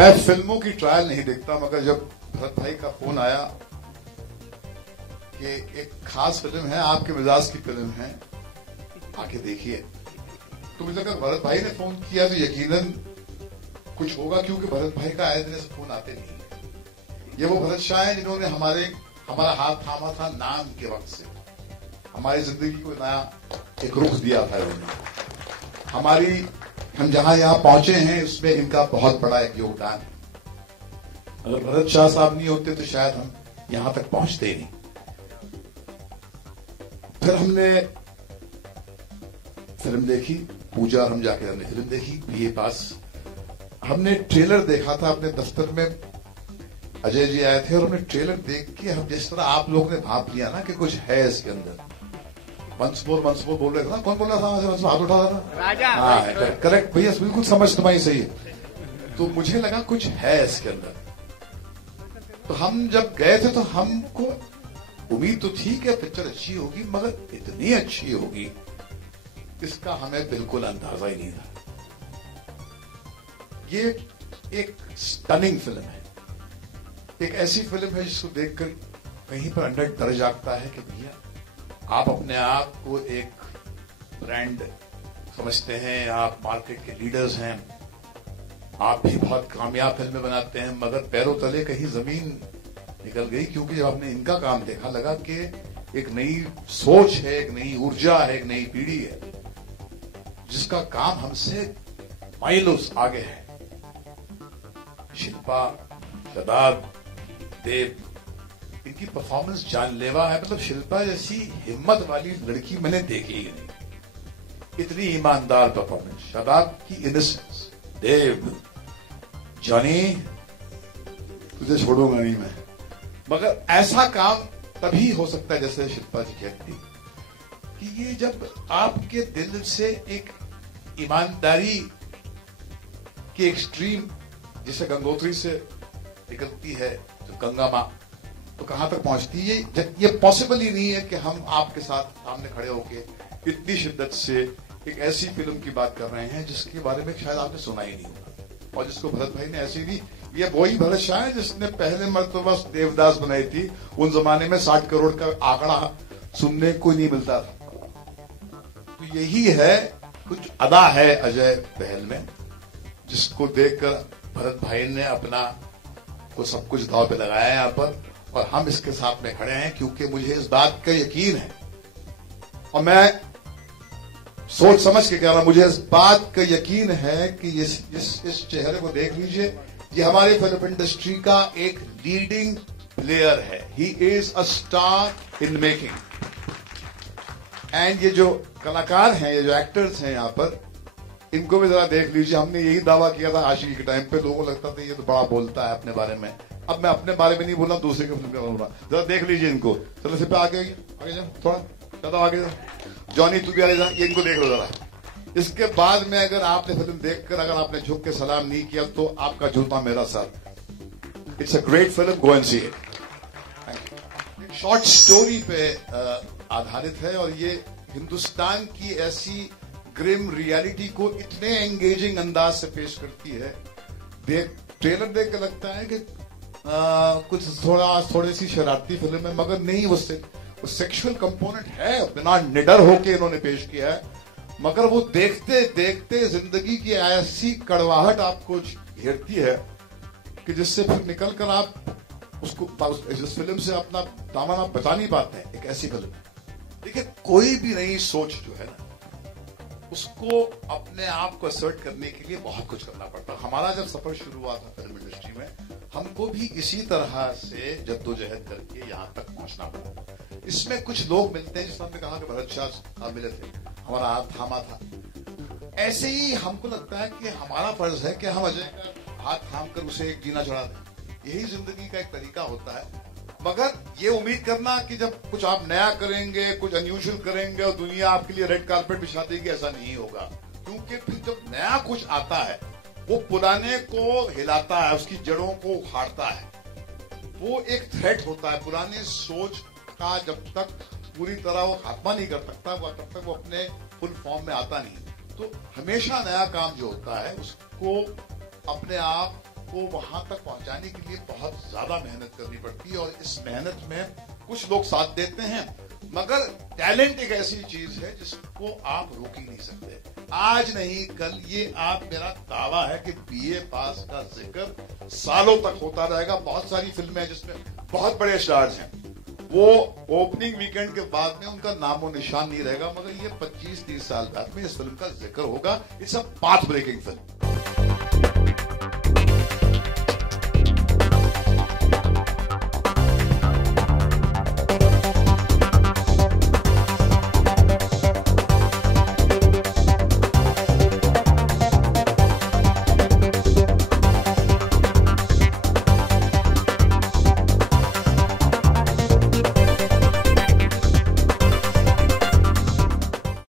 मैं फिल्मों की ट्रायल नहीं देखता, मगर जब भरत भाई का फोन आया कि एक खास फिल्म है, आपके मिजाज की फिल्म है, आके देखिए, तो मुझे लगा भरत भाई ने फोन किया तो यकीनन कुछ होगा, क्योंकि भरत भाई का आए दिन से फोन आते नहीं है। ये वो भरत शाह है जिन्होंने हमारा हाथ थामा था नाम के वक्त से, हमारी जिंदगी को नया एक रुख दिया था उन्होंने। हम जहां यहां पहुंचे हैं उसमें इनका बहुत बड़ा एक योगदान है। अगर भरत शाह साहब नहीं होते तो शायद हम यहां तक पहुंचते ही नहीं। फिर हमने फिल्म देखी, पूजा, हम जाके हमने फिल्म देखी बीए पास। हमने ट्रेलर देखा था अपने दफ्तर में, अजय जी आए थे और हमने ट्रेलर देख के हम जिस तरह आप लोगों ने भाप लिया ना कि कुछ है इसके अंदर, वंस मोर बोल रहे थे ना, कौन बोल रहा था, हाथ उठा रहा था राजा। हाँ करेक्ट भैया, बिल्कुल समझ तुम्हारी सही है। तो मुझे लगा कुछ है इसके अंदर। तो हम जब गए थे तो हमको उम्मीद तो थी कि पिक्चर अच्छी होगी, मगर इतनी अच्छी होगी इसका हमें बिल्कुल अंदाजा ही नहीं था। ये एक स्टनिंग फिल्म है, एक ऐसी फिल्म है जिसको देखकर कहीं पर अंदर डर जागता है कि भैया आप अपने आप को एक ब्रांड समझते हैं, आप मार्केट के लीडर्स हैं, आप भी बहुत कामयाब फिल्में बनाते हैं, मगर पैरों तले कहीं जमीन निकल गई, क्योंकि जब आपने इनका काम देखा लगा कि एक नई सोच है, एक नई ऊर्जा है, एक नई पीढ़ी है जिसका काम हमसे माइलों आगे है। शिल्पा, शदाब, देव, इनकी परफॉर्मेंस जानलेवा है। मतलब शिल्पा जैसी हिम्मत वाली लड़की मैंने देखी ही नहीं, इतनी ईमानदार परफॉर्मेंस। शदाब की इनोसेंस, देव, जॉनी तुझे छोड़ूंगा नहीं मैं। मगर ऐसा काम तभी हो सकता है जैसे शिल्पा जी कहती कि ये जब आपके दिल से एक ईमानदारी की एक्सट्रीम, जिसे गंगोत्री से निकलती है जो गंगा मां, तो कहां तक पहुंचती है। ये पॉसिबल ही नहीं है कि हम आपके साथ सामने खड़े होकर इतनी शिद्दत से एक ऐसी फिल्म की बात कर रहे हैं जिसके बारे में शायद आपने सुना ही नहीं होगा, और जिसको भरत भाई ने ऐसी भी, ये वही भरत शाह है जिसने पहले मर्तबा देवदास बनाई थी। उन जमाने में 60 करोड़ का आंकड़ा सुनने को नहीं मिलता था। तो यही है, कुछ अदा है अजय बहल में, जिसको देखकर भरत भाई ने अपना को सब कुछ दांव पे लगाया है यहाँ पर, और हम इसके साथ में खड़े हैं क्योंकि मुझे इस बात का यकीन है, और मैं सोच समझ के कह रहा हूं, मुझे इस बात का यकीन है कि इस चेहरे को देख लीजिए, ये हमारी फिल्म इंडस्ट्री का एक लीडिंग प्लेयर है। He is a star in making. And ये जो कलाकार हैं, ये जो एक्टर्स हैं यहाँ पर, इनको भी जरा देख लीजिए। हमने यही दावा किया था आशिकी के टाइम पे, लोगों को लगता था ये तो बड़ा बोलता है अपने बारे में। अब मैं अपने बारे में नहीं बोल रहा, दूसरे के फिल्म में बोल रहा। जरा देख लीजिए इनको। चलो सिर्फ आगे जाओ, थोड़ा ज्यादा आगे जाओ। जॉनी तू भी आगे जा, ये इनको देख लो जरा। इसके बाद में अगर आपने फिल्म देखकर अगर आपने झुक के सलाम नहीं किया तो आपका जूता मेरा sir. It's a great film, go and see it. Short story पे आधारित है, और ये हिंदुस्तान की ऐसी ग्रिम रियलिटी को इतने एंगेजिंग अंदाज से पेश करती है। ट्रेलर देख के लगता है कि कुछ थोड़ी सी शरारती फिल्म है, मगर नहीं, वो सेक्सुअल कंपोनेंट है, बिना निडर होके इन्होंने पेश किया है। मगर वो देखते देखते जिंदगी की ऐसी कड़वाहट आपको घेरती है कि जिससे फिर निकलकर आप उसको इस फिल्म से अपना दामन आप बचा नहीं पाते हैं। एक ऐसी फिल्म देखिए, कोई भी नई सोच जो है ना, उसको अपने आप को असर्ट करने के लिए बहुत कुछ करना पड़ता है। हमारा जब सफर शुरू हुआ था फिल्म इंडस्ट्री में, हमको भी इसी तरह से जद्दोजहद करके यहाँ तक पहुंचना पड़ा। इसमें कुछ लोग मिलते हैं, जिस हमने कहा कि भरत शाह साहब मिले थे, हमारा हाथ थामा था। ऐसे ही हमको लगता है कि हमारा फर्ज है कि हम अजय का हाथ थाम कर उसे एक जीना चढ़ा दें। यही जिंदगी का एक तरीका होता है। मगर ये उम्मीद करना कि जब कुछ आप नया करेंगे, कुछ अनयूजुअल करेंगे और दुनिया आपके लिए रेड कारपेट बिछा देगी, ऐसा नहीं होगा। क्योंकि फिर जब नया कुछ आता है वो पुराने को हिलाता है, उसकी जड़ों को उखाड़ता है। वो एक थ्रेट होता है। पुरानी सोच का जब तक पूरी तरह वो खात्मा नहीं कर सकता, तब तक वो अपने फुल फॉर्म में आता नहीं। तो हमेशा नया काम जो होता है उसको अपने आप को वहां तक पहुंचाने के लिए बहुत ज्यादा मेहनत करनी पड़ती है, और इस मेहनत में कुछ लोग साथ देते हैं, मगर टैलेंट एक ऐसी चीज है जिसको आप रोक ही नहीं सकते। आज नहीं कल ये आप, मेरा दावा है कि बीए पास का जिक्र सालों तक होता रहेगा। बहुत सारी फिल्में हैं जिसमें बहुत बड़े स्टार्स हैं, वो ओपनिंग वीकेंड के बाद में उनका नामो निशान नहीं रहेगा, मगर ये 25-30 साल बाद में इस फिल्म का जिक्र होगा। It's a path breaking film.